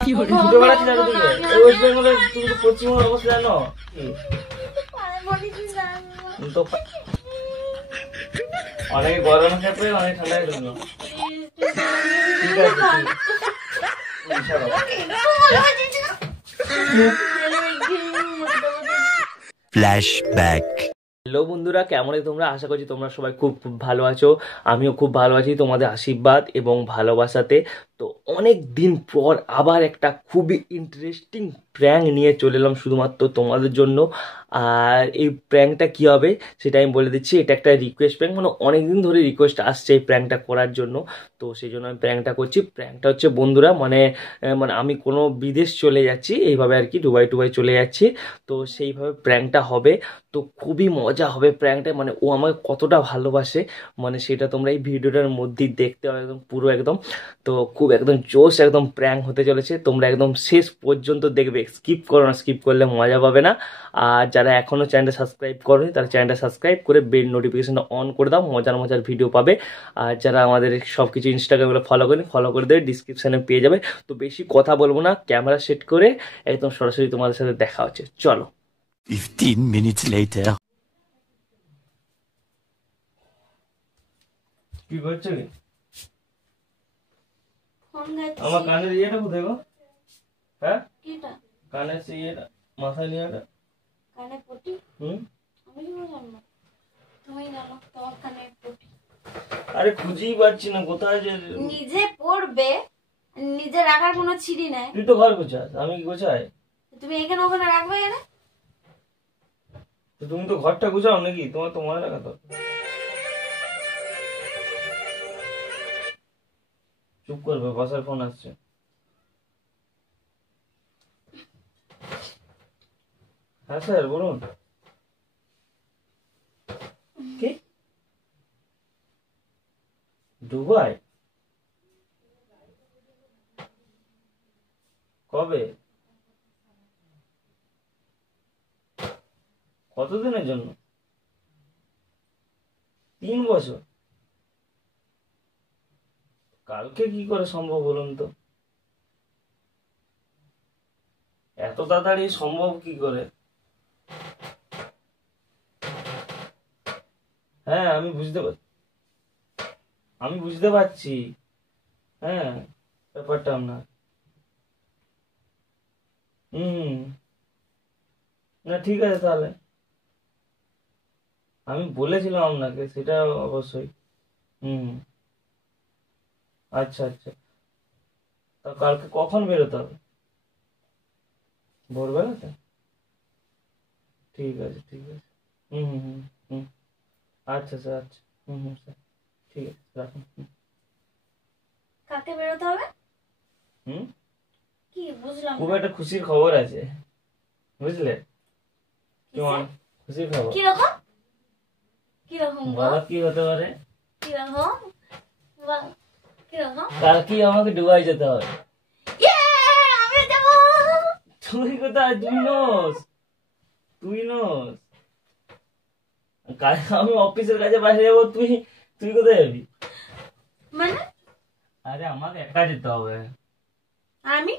ছোটবেলা ছিল ওয়েস্ট বেঙ্গলে, তুমি তো পশ্চিমবঙ্গের অবস্থা জানো তো, অনেকে গরম খেতে অনেক ঠান্ডা খেতে। ঠিক আছে ফ্ল্যাশব্যাক। হ্যালো বন্ধুরা, কেমন আছো তোমরা? আশা করছি তোমরা সবাই খুব খুব ভালো আছো। আমিও খুব ভালো আছি তোমাদের আশীর্বাদ এবং ভালোবাসাতে। তো অনেক দিন পর আবার একটা খুবই ইন্টারেস্টিং প্র্যাঙ্ক নিয়ে চলে এলাম শুধুমাত্র তোমাদের জন্য। আর এই প্র্যাঙ্কটা কী হবে সেটা আমি বলে দিচ্ছি। এটা একটা রিকোয়েস্ট প্র্যাঙ্ক, মানে অনেকদিন ধরে রিকোয়েস্ট আসছে এই প্র্যাঙ্কটা করার জন্য। তো সেই জন্য আমি প্র্যাঙ্কটা করছি। প্র্যাঙ্কটা হচ্ছে বন্ধুরা, মানে মানে আমি কোনো বিদেশ চলে যাচ্ছি এইভাবে আর কি, দুবাই টুবাই চলে যাচ্ছি। তো সেইভাবে প্র্যাঙ্কটা হবে। তো খুবই মজা হবে প্র্যাঙ্কটা, মানে ও আমাকে কতটা ভালোবাসে মানে সেটা তোমরা এই ভিডিওটার মধ্যেই দেখতে হবে একদম পুরো একদম। তো খুব একদম জোশ একদম প্র্যাঙ্ক হতে চলেছে, তোমরা একদম শেষ পর্যন্ত দেখবে, স্কিপ করো না, স্কিপ করলে মজা পাবে না। আর যারা এখনও চ্যানেলটা সাবস্ক্রাইব করোনি তারা চ্যানেলটা সাবস্ক্রাইব করে বেল নোটিফিকেশনটা অন করে দাও, মজার মজার ভিডিও পাবে। আর যারা আমাদের সব কিছু ইনস্টাগ্রামগুলো ফলো করে দেবে, ডিসক্রিপশানে পেয়ে যাবে। তো বেশি কথা বলবো না, ক্যামেরা সেট করে একদম সরাসরি তোমাদের সাথে দেখা হচ্ছে, চলো। 15 minutes later. কি করছো কি? আমার কানের ইয়েটা কোথায় গো? হ্যাঁ কিটা? কানের ইয়েটা মাথায় নিয়ে এটা কানে পটি। আমি কি জানবো? তুমি জানো তোমার কানে পটি। আরে খুঁজেই পাচ্ছি না কোথায় যে। নিজে পড়বে, নিজে রাখার কোনো ছিড়ি নাই। তুই তো ঘর গোছাস, আমি কি গোছাই? তুমি এখানে ওখানে রাখবে না। তো তুমি তো ঘরটা গুছাও নাকি? তোমার তো মনে রাখা তো। চুপ করবে, বাসার ফোন আসছে। হ্যাঁ স্যার বলুন। কি দুবাই? কবে? কতদিনের জন্য? 3 বছর? কালকে কি করে সম্ভব বলুন তো? এত তাড়াতাড়ি সম্ভব কি করে? হ্যাঁ আমি বুঝতে পারছি। হ্যাঁ ব্যাপারটা আপনার। না ঠিক আছে তাহলে, আমি বলেছিলাম আপনাকে সেটা অবশ্যই। আচ্ছা আচ্ছা, তা কালকে কখন বেরোতে হবে? ভোরবেলাতে? ঠিক আছে ঠিক আছে। হুম হুম হুম হুম আচ্ছা স্যার, আচ্ছা স্যার ঠিক আছে রাখুন। কাকে বেরোতে হবে? কি বুঝলাম? খুব একটা খুশির খবর আছে, বুঝলে? কেমন খুশির খবর? কিরকম কিরকম বলো কি হতে পারে? কিরকম কিরকম? কালকে আমাকে দুবাই যেতে হবে। আমি যাবো। তুই কোথায়? তুই নোস কাল আমি অফিসের কাছে বাইরে যাবো, তুই কোথায় যাবি? মানে আরে আমাকে একা যেতে হবে। আমি?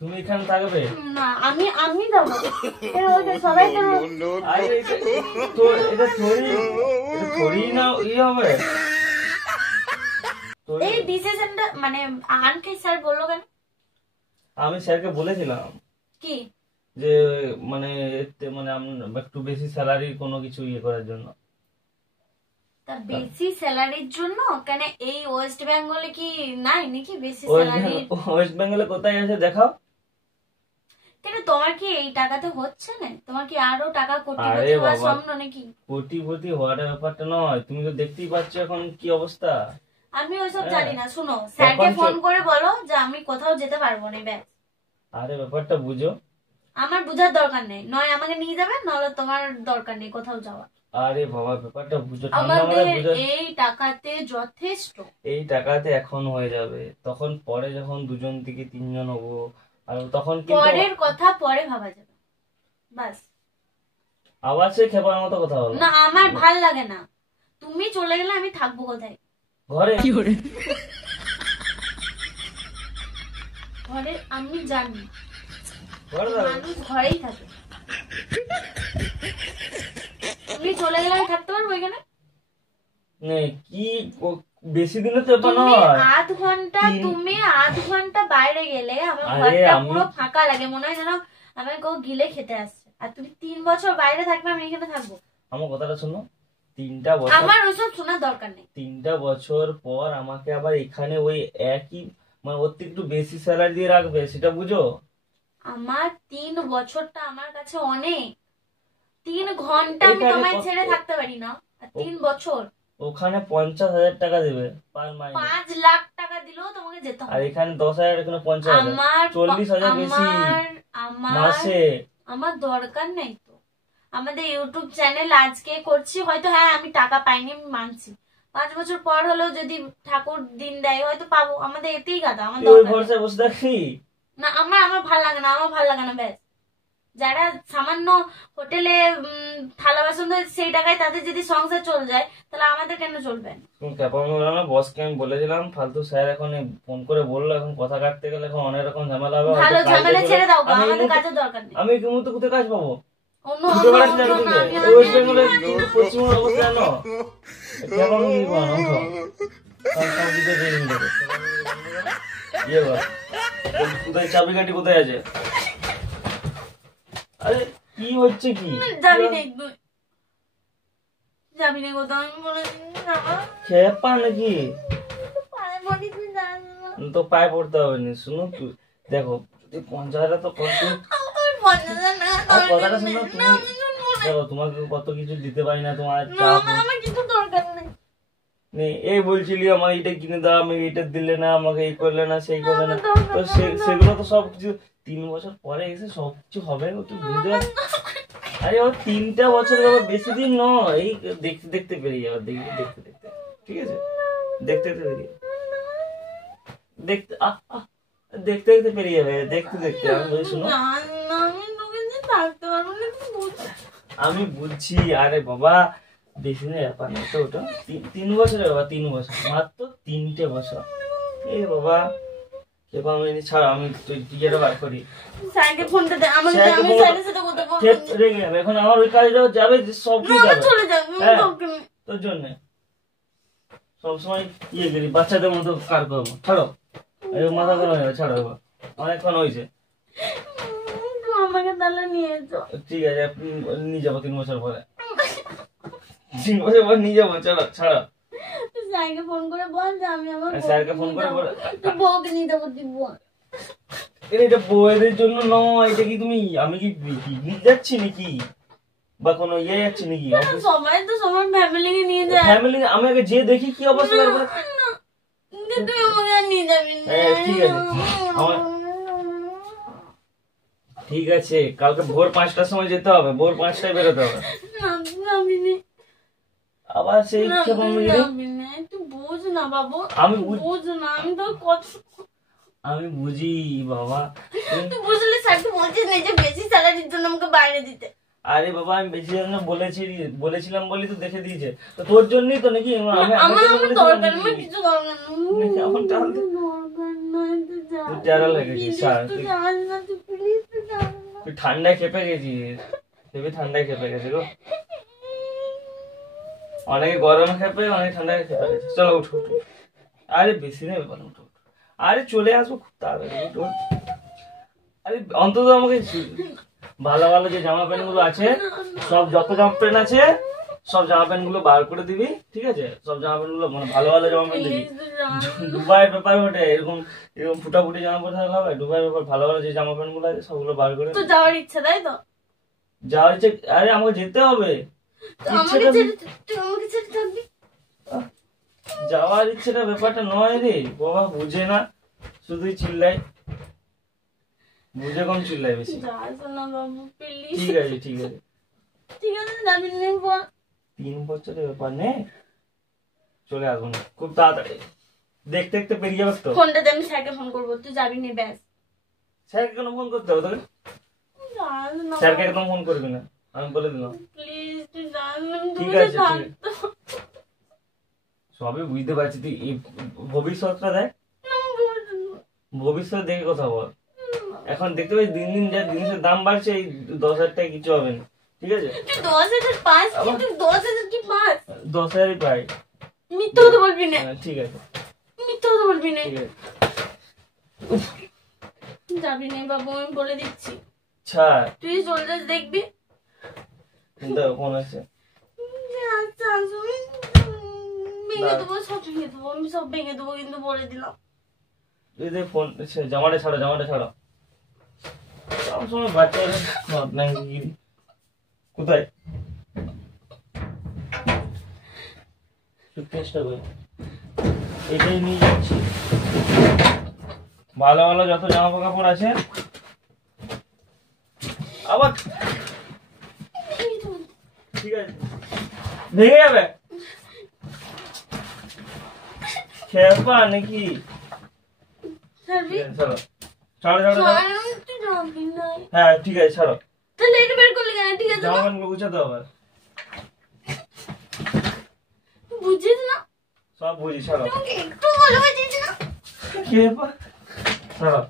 তুমি এখানে থাকবে না, আমি যাবো। সবাই তো এটা থোড়ি না ইয়ে হবে। এই ডিসিশনটা মানে আনকে স্যার বললো কেন? আমি স্যারকে বলেছিলাম কি যে মানে মানে একটু বেশি স্যালারি কোনো কিছু ইয়ে করার জন্য। তা বেশি স্যালারির জন্য কেন? এই ওয়েস্ট বেঙ্গলে কি নাই নাকি বেশি স্যালারি? ওয়েস্ট বেঙ্গলে কোথায় আছে দেখাও। কেন তোমার কি এই টাকাতে হচ্ছে না? তোমার কি আরো টাকা কোটিপতি হওয়ার স্বপ্ন নাকি? কোটিপতি হওয়ার ব্যাপারটা নয়, তুমি তো দেখতেই পাচ্ছ এখন কি অবস্থা। আমি ওইসব জানি না। শুনো, স্যারকে ফোন করে বলো যে আমি কোথাও যেতে পারবো না। ব্যাস। আরে ব্যাপারটা বুঝো। আমার বুঝার দরকার নেই, নয় আমাকে নিয়ে যাবে নলে তোমার দরকার নেই কোথাও যাওয়ার। আরে বাবা ব্যাপারটা বুঝো, আমাদের এই টাকাতে যথেষ্ট। এই টাকাতে এখন হয়ে যাবে, তখন পরে যখন 2জন থেকে 3জন হবো আর তখন কিন্তু পরের কথা পরে ভাবা যাবে। বাস। আবার সে খেপার মতো কথা বলো না, আমার ভাল লাগে না। তুমি চলে গেলে আমি থাকবো কোথায়? ঘরে। কি করে ঘরে আমি জানি ঘরে থাকো। মানুষ ঘরেই থাকে। তুমি চলে গেলে আমি থাকতে পারবো এখানে? নে কি বেশি দিনে তো এটা তুমি নয়। আধ ঘন্টা বাইরে গেলে আমার আরে ঘরটা আমি- পুরো ফাঁকা লাগে, মনে হয় যেন আমাকে কেউ গিলে খেতে আসছে। আর তুমি 3 বছর বাইরে থাকবে, আমি এখানে থাকবো? আমার কথাটা শোনো, 3টা বছর, আমার ওইসব শোনার দরকার নেই। 3টা বছর পর আমাকে আবার এখানে ওই একই মানে ওর থেকে একটু বেশি স্যালারি দিয়ে রাখবে, সেটা বুঝো। আমার 3 বছরটা আমার কাছে অনেক। 3 ঘন্টা আমি এখানে তোমায় কত- ছেড়ে থাকতে পারি না। আর 3 বছর ওখানে 50,000 টাকা দেবে পার মাইনে, 5 লাখ টাকা দিলেও তোমাকে যেতে আর হবে। এখানে 10,000, এখানে 50,000, আমার 40,000 বেশি আমার মাসে। আমার দরকার নেই তো। আমাদের ইউটিউব চ্যানেল আজকে করছি, হয়তো হ্যাঁ আমি টাকা পাইনি, আমি মানছি। 5 বছর পর হলেও যদি ঠাকুর দিন দেয় হয়তো পাবো। আমাদের এতেই গাদা, আমার তুই ওই দরকার নেই। ভরসায় বসে থাকি। না, আমার ভাল লাগে না, আমার ভাল লাগে না। ব্যাস, যারা সামান্য হোটেলে থালা বাসন ধোয় সেই টাকায় তাদের যদি সংসার চলে যায়, তাহলে আমাদের কেন চলবে না? তুমি ক্যাপামি বলো না, বসকে আমি বলেছিলাম ফালতু স্যার এখন ফোন করে বললো এখন কথা কাটতে গেলে এখন অনেক রকম ঝামেলা হবে। ভালো হয়তো ঝামেলা কাজে ছেড়ে দাও গো, আমি এই আমাদের মুহূর্তে- কাজের দরকার নেই। আমি এই মুহূর্তে কোথায় কাজ পাবো? অন্য দুটো বেলা অন্য- ছিল অন্য- একদিকে। আমি- এই ওয়েস্ট আমি- বেঙ্গলের আমি- পশ্চিমবঙ্গের অবস্থা জানো? ক্যাপামি কি বানো তো? সব দিকে দিয়ে দিন দেবে। ইয়ে বল, কোথায় চাবিকাঠি কোথায় আছে? আরে কি হচ্ছে কি? যাবি না একদম, যাবি না কোথাও, আমি বলে দিচ্ছি না। খেপা নাকি? পায়ে পড়ি, তুই জানিস না। তো পায়ে পড়তে হবে না, শুনো তুই দেখো, যদি 50,000 তো কত। আমার 50,000 না, আর কথাটা শোনো, না, তুমি আমি শুনবো না। দেখো তোমাকে কত কিছু দিতে পারি না, তোমার না, চাপ আমার কিছু দরকার নেই। নেই। এই বলছিলি আমার এটা কিনে দাও, আমি এটা দিলে না, আমাকে এই করলে না, সেই করলে না। তো সেগুলো তো সব কিছু 3 বছর পরে এসে সব কিছু হবে, ও তুই বুঝতে পারছিস? আরে ও 3টা বছর বাবা, বেশি দিন নয়, এই দেখতে দেখতে পেরিয়ে যাবে, দেখতে দেখতে, ঠিক আছে, দেখতে দেখতে পেরিয়ে দেখতে দেখতে দেখতে পেরিয়ে যাবে, দেখতে দেখতে। আমি বলি শোনো, না, না, আমি তোকে নিয়ে থাকতে পারবো না, তুই বুঝ। আমি বুঝছি, আরে বাবা বেশি দিনের ব্যাপার না তো, ওটা 3 বছরের বাবা, 3 বছর, মাত্র 3টে বছর। এ বাবা এবার আমি ছাড়, আমি টিকিটটা বার করি। স্যারকে ফোনটা দে, আমি স্যারকে আমি বলো- স্যারের সাথে কথা বলবো। খেপ রেগে যাবে, এখন আমার ওই কাজটাও যাবে, যে সব না, কিছু আমার যাবে চলে যাবে, হ্যাঁ। দরকার নেই। তোর জন্য সবসময় ইয়ে করি, বাচ্চাদের মতো কার করবো, ছাড়ো, এই মাথা গরম হয়ে যাবে, ছাড়ো এবার, অনেকক্ষণ হয়েছে। তুই আমাকে তাহলে নিয়ে চল। ঠিক আছে, নিয়ে যাবো 3 বছর পরে, 3 বছর পর নিয়ে যাবো, চলো ছাড়ো। তুই স্যারকে ফোন করে বল যে আমি আমার স্যারকে ফোন করে বলে, তুই বউকে নিয়ে যাবো, তুই বল। এটা বউয়েদের জন্য নয়, এটা কি তুমি, আমি কি পিকনিক যাচ্ছি নাকি, বা কোনো ইয়ে যাচ্ছি নাকি? সবাই তো সবার ফ্যামিলিকে নিয়ে যায়। ফ্যামিলি আমি আগে যে দেখি কি অবস্থা, তারপরে না, কিন্তু তুই আমাকে আর নিয়ে যাবি না। হ্যাঁ, ঠিক আছে। ঠিক আছে, কালকে ভোর 5টার সময় যেতে হবে, ভোর 5টায় বেরোতে হবে। না, তুই যাবি না। আবার সেই না, ক্ষেপণ তুই মেরে- যাবি না। তুই বোঝ না বাবু, আমি তুই বোঝ না, আমি তো কত আমি বুঝি বাবা। তুই বুঝলি স্যারকে বলছিস না যে বেশি স্যালারির জন্য আমাকে বাইরে দিতে। আরে বাবা আমি বেশি জন্য বলেছিলাম বলি তো দেখে দিয়েছে, তো তোর জন্যই তো নাকি? আমার আমার জন্য আমার বলেছিলাম দরকার, নাকি? আমার কিছু দরকার নেই। আমার টাল দে। দরকার নয়, তুই যা। তুই টেরা লেগেছিস, Please, ছাড়, তুই তুই- যাস না, তুই প্লিজ তুই যাস না। তুই ঠান্ডায় খেপে গেছিস, তুই ঠান্ডায় খেপে গেছিস গো। অনেকে গরম খেপে, অনেকে ঠান্ডায় খেপে গেছে। চলো উঠো উঠো, আরে বেশি নেই ব্যাপার, উঠো উঠো। আরে চলে আসবো খুব তাড়াতাড়ি, উঠো। আরে অন্তত আমাকে ভালো ভালো যে জামা প্যান্ট গুলো আছে, সব যত জামা প্যান্ট আছে সব জামা প্যান্ট গুলো বার করে দিবি, ঠিক আছে? সব জামা প্যান্ট গুলো মানে ভালো ভালো জামা প্যান্ট দিবি। Please, তুই যাস না। দুবাইয়ের ব্যাপার ওঠে, এরকম এরকম ফুটাফুটি জামা পরে থাকলে হবে? দুবাইয়ের ব্যাপার ভালো ভালো যে জামা প্যান্ট গুলো আছে সবগুলো বার করে তোর যাওয়ার ইচ্ছা, তাই তো? যাওয়ার ইচ্ছে। আরে আমাকে যেতে হবে, আমাকে ইচ্ছেটা- ছেড়ে তুই আমাকে ছেড়ে থাকবি? যাওয়ার ইচ্ছেটা ব্যাপারটা নয় রে বাবা, বুঝে না, শুধুই চিল্লাই, বুঝে কম চিল্লাই বেশি। যাস না বাবু, প্লিজ। ঠিক আছে ঠিক আছে, ঠিক আছে, যাবি না বল। 3 বছরের ব্যাপার নে, চলে আসবো না খুব তাড়াতাড়ি, দেখতে দেখতে পেরিয়ে যাবে তো। ফোনটা দে, আমি স্যারকে ফোন করবো, তুই যাবি না, ব্যাস। স্যারকে কেন ফোন করতে হবে তোকে? যাস না স্যারকে একদম ফোন করবি না, আমি বলে দিলাম। প্লিজ, তুই যাস না, ঠিক তুমি আছে, ঠিক থাকতো। সবই বুঝতে পারছি, তুই এই ভবিষ্যৎটা দেখ, ভবিষ্যৎ দেখে কথা বল। এখন দেখতে পাচ্ছি দিন দিন যা জিনিসের দাম বাড়ছে, এই 10,000 টাকা কিছু হবে না, ঠিক আছে? 10,000 পাস, কিন্তু 10,000 কি পাস? 10,000ই পাই। মিথ্যা কথা বলবি না, ঠিক আছে, মিথ্যা কথা বলবি না। ঠিক আছে, যাবি না বাবু, আমি বলে দিচ্ছি। ছাড়। তুই চলে যাস, দেখবি। দাও, ফোন আছে। আচ্ছা ভেঙে দেবো, সব ভেঙে দেবো, আমি সব ভেঙে দেবো, কিন্তু বলে দিলাম। তুই দে ফোন, জামাটা ছাড়ো, জামাটা ছাড়ো। সবসময় বাচ্চারা নাকি কোথায় চেষ্টা করি, এটাই নিয়ে যাচ্ছি। ভালো ভালো যত জামা কাপড় আছে আবার, ঠিক আছে, ভেঙে যাবে খেপা নাকি? ছাড়বি? ছাড়ো, ছাড়ো, ছাড়ো, ছাড়ো। তুই যাবি না। হ্যাঁ ঠিক আছে, ছাড়ো। তাহলে এটা বের করলি কেন? ঠিক আছে, জামা প্যান্টগুলো গুছাতে হবে। বুঝিস না? সব বুঝি, ছাড়ো। তোমাকে একটু ভালো বুঝিস না? খেপা, ছাড়ো।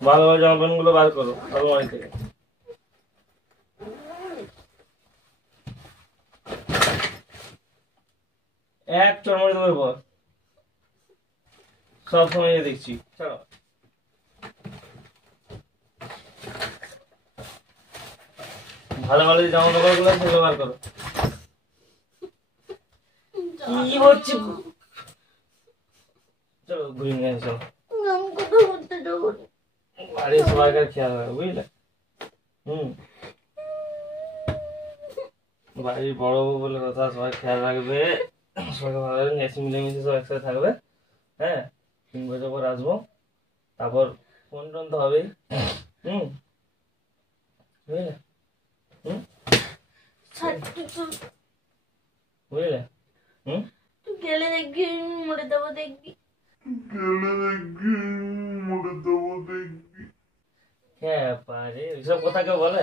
ভালো ভালো জামা প্যান্ট গুলো বার করো আলমারি থেকে। এক চড়মারি দেবো পর, সব সময় দেখছি, ছাড়ো। ভালো ভালো যে জামা কাপড় গুলো সেগুলো বার করো। কি হচ্ছে? চলো ঘুরে নিয়ে আসো। আমি কোথাও ঘুরতে যাবো না। বাড়ির সবাইকার খেয়াল হবে, বুঝলে? বাড়ির বড় বউ বলে কথা, সবাই খেয়াল রাখবে, সবাই ভালো নেচে মিলেমিশে সব একসাথে থাকবে। হ্যাঁ, 3 বছর পর আসবো, তারপর ফোন টোন তো হবেই। বুঝলে? বুঝলে? তুই গেলে দেখবি মরে দেবো, দেখবি। হ্যাঁ পারে, ওইসব কথা কেউ বলে?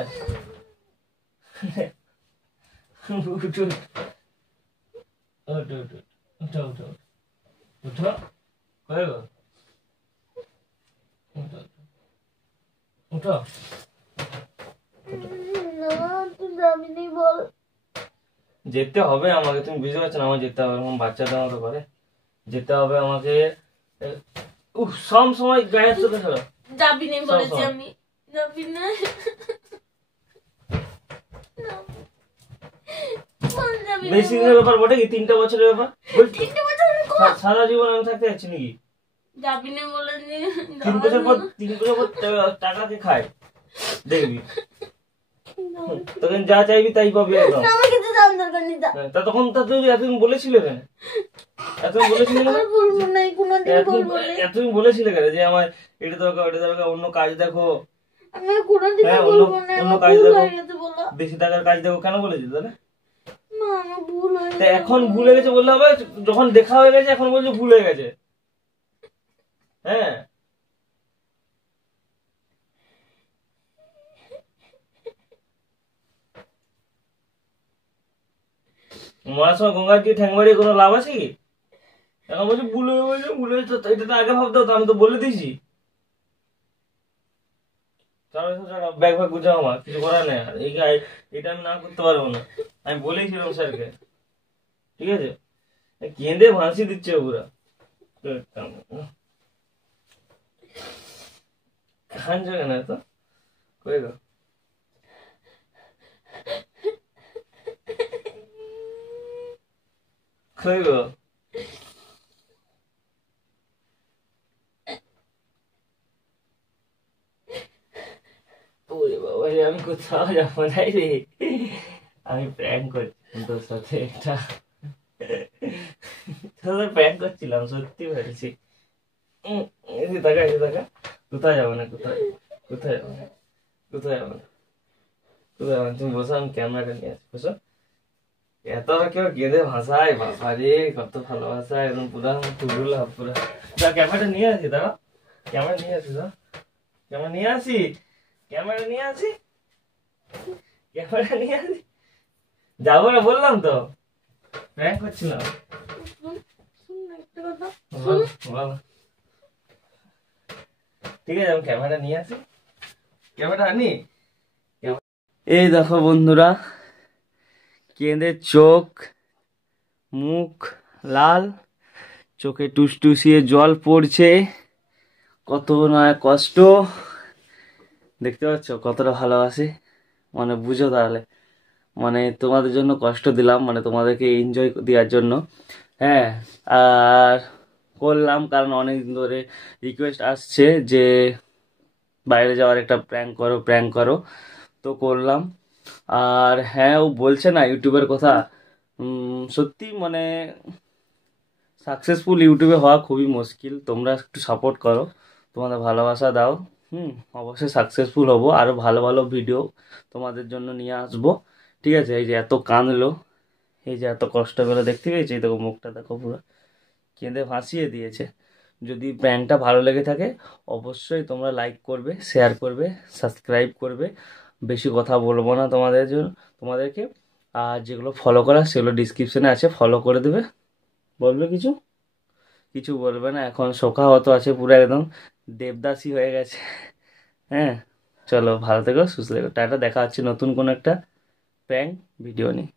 উঠো, উঠো, উঠো, উঠো, উঠো, উঠো, কয়ে গো? উঠো, উঠো। না, তুই যাবি না, বল। যেতে হবে আমাকে, তুমি বুঝতে পারছো না? আমার যেতে হবে, আমার বাচ্চাদের মতো করে যেতে হবে আমাকে। সব সময় গায়ের চোখে ছাড়ো। যাবি না বলেছি আমি, যাবি না। বেশি দিনের ব্যাপার বটে কি? 3টা বছরের ব্যাপার। 3টে বছর সারা জীবন আমি থাকতে যাচ্ছি নাকি? যাবি না বলে 3 বছর পর 3 বছর পর টাকাকে খায়, দেখবি তখন যা চাইবি তাই পাবি একদম। আমাকে তো দাম দরকার নেই। তা তখন তা তুই এতদিন বলেছিলে কেন? এতদিন বলেছিলে কেন? বলবো না, কোনদিন বলবো না। এতদিন বলেছিলে কেন যে আমার এটা দরকার, ওটা দরকার, অন্য কাজ দেখো? আমি কোনদিন হ্যাঁ, বলবো না, অন্য আমার কাজ ভুল দেখো, হয়ে গেছে বলো। বেশি টাকার কাজ দেখো কেন বলেছিস তাহলে? না, আমার ভুল হয়ে তা গেছে। এখন ভুলে গেছে বললে হবে? যখন দেখা হয়ে গেছে এখন বলছো ভুল হয়ে গেছে? হ্যাঁ, মরার সময় গঙ্গার দিয়ে ঠ্যাং মারিয়ে কোনো লাভ আছে কি? এখন বলছি ভুল হয়ে গেছে, ভুল হয়েছে, এটা তো আগে ভাবতে হতো, আমি তো বলে দিয়েছি। ব্যাগ ফ্যাগ গুছাও, আমার কিছু করার নেই আর। এটা আমি না করতে পারবো না, আমি বলেইছিলাম স্যারকে, ঠিক আছে? কেঁদে ভাসি দিচ্ছে পুরা। কাঁদছো কেন তো? কই গো? কই গো? ওরে বাবা, আমি কোথাও যাবো না রে, আমি প্র্যাঙ্ক করছি তোর সাথে, একটা তোদের প্র্যাঙ্ক করছিলাম, সত্যি বলেছি। দেখা, কোথায় যাবো না, কোথায় কোথায় যাবো না, কোথায় যাবো না, কোথায় যাবো না। তুমি বসো, আমি ক্যামেরাটা নিয়ে আসি, বসো। এত কেউ কেঁদে ভাষায়, বাবা রে কত ভালোবাসা, একদম পুরা পুরুলা পুরা। ক্যামেরাটা নিয়ে আসি, দাঁড়া, ক্যামেরা নিয়ে আসি, দাঁড়া, ক্যামেরা নিয়ে আসি, ক্যামেরা নিয়ে আসি, ক্যামেরা নিয়ে আসি। যাবো না বললাম তো, প্র্যাঙ্ক করছিলাম। ঠিক আছে, আমি ক্যামেরা নিয়ে আসি। ক্যামেরা আনি। এই দেখো বন্ধুরা, কেঁদে চোখ মুখ লাল, চোখে টুসটুসিয়ে জল পড়ছে, কত নয় কষ্ট। দেখতে পাচ্ছ কতটা ভালোবাসি, মানে বুঝো তাহলে, মানে তোমাদের জন্য কষ্ট দিলাম, মানে তোমাদেরকে এনজয় দেওয়ার জন্য। হ্যাঁ, আর করলাম কারণ অনেকদিন ধরে রিকোয়েস্ট আসছে যে বাইরে যাওয়ার একটা প্র্যাঙ্ক করো প্র্যাঙ্ক করো, তো করলাম। আর হ্যাঁ, ও বলছে না ইউটিউবের কথা, সত্যি মানে সাকসেসফুল ইউটিউবে হওয়া খুবই মুশকিল। তোমরা একটু সাপোর্ট করো, তোমাদের ভালোবাসা দাও। অবশ্যই সাকসেসফুল হব, আরও ভালো ভালো ভিডিও তোমাদের জন্য নিয়ে আসবো। ঠিক আছে, এই যে এত কাঁদলো, এই যে এত কষ্ট পেলো, দেখতে পেয়েছি, এই দেখো মুখটা দেখো, পুরো কেঁদে ভাসিয়ে দিয়েছে। যদি প্র্যাঙ্কটা ভালো লেগে থাকে অবশ্যই তোমরা লাইক করবে, শেয়ার করবে, সাবস্ক্রাইব করবে। বেশি কথা বলবো না তোমাদেরকে। আর যেগুলো ফলো করা সেগুলো ডিসক্রিপশনে আছে, ফলো করে দেবে। বলবে কিছু? কিছু বলবে না, এখন শোকাহত আছে পুরো, একদম দেবদাসী হয়ে গেছে। হ্যাঁ, চলো ভালো থেকো, সুস্থ থেকো, টাটা। দেখা হচ্ছে নতুন কোনো একটা প্র্যাঙ্ক ভিডিও নিয়ে।